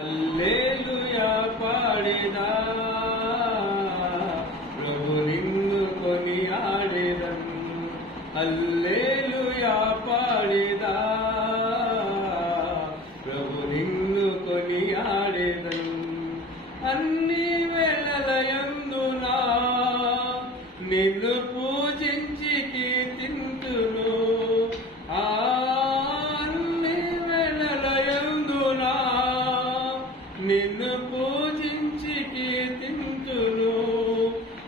హల్లెలూయా పాడేదా ప్రభు నిన్ను కొనియాడేదను. హల్లెలూయా పాడేదా ప్రభు నిన్ను కొనియాడేదను. అన్ని వేళలయందునా నిన్ను పూజించి కీర్తింతును. అన్ని వేళలయందునా నిన్ను పూజించి కీర్తింతును.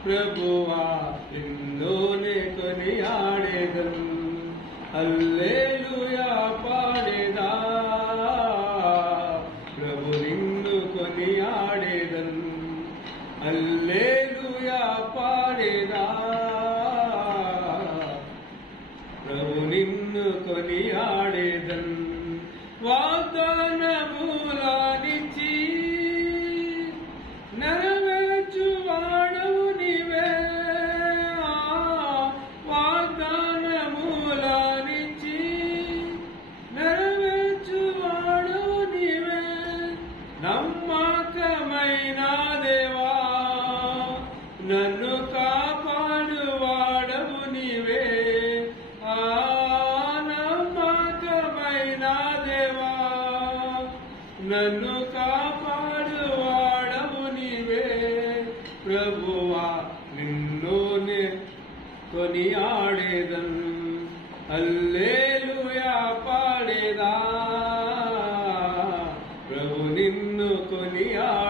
ప్రభువా నిన్నునే కొనియాడేదను. హల్లెలూయా పాడేదా ప్రభు నిన్ను కొనియాడేదను. హల్లెలూయా పాడేదా ప్రభు నిన్ను కొనియాడేదను. వాగ్దానములనిచ్చి నెరవేర్చువాడవు నీవే. వాగ్దానములనిచ్చి నెరవేర్చువాడవు నీవే. నమ్మకమైన దేవా నన్ను కాపాడువాడవు నీవే. నమ్మకమైన దేవా నన్ను కాపాడువాడవు నీవే. ప్రభువా నిన్నునే కొనియాడేదను. హల్లెలూయా పాడేదా ప్రభు నిన్ను కొనియాడేదను.